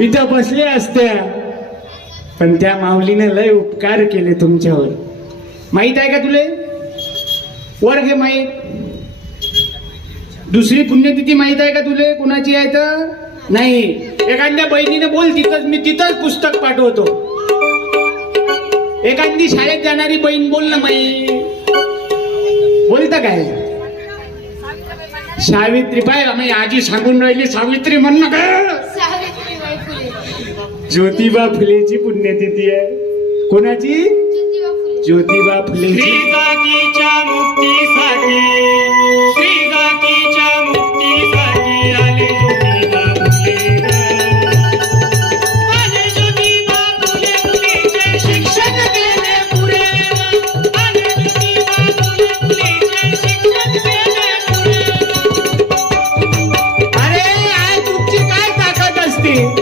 इथं बसले असत्या, पण त्या माऊलीने लय उपकार केले तुमच्यावर. माहित आहे का तुले? वर घे माहित. दुसरी पुण्यतिथी माहित आहे का तुले कुणाची आहे तर? नाही. एखाद्या बहिणीने बोल तिथंच, मी तिथंच पुस्तक पाठवतो. एखादी शाळेत जाणारी बहीण बोल ना माई. बोलता काय? सावित्री. पाय माई आजी सांगून राहिली सावित्री म्हण ना का. ज्योतिबा फुलेची पुण्यतिथी आहे. कोणाची? ज्योतिबा फुलेची. जातीच्या मुक्तीसाठी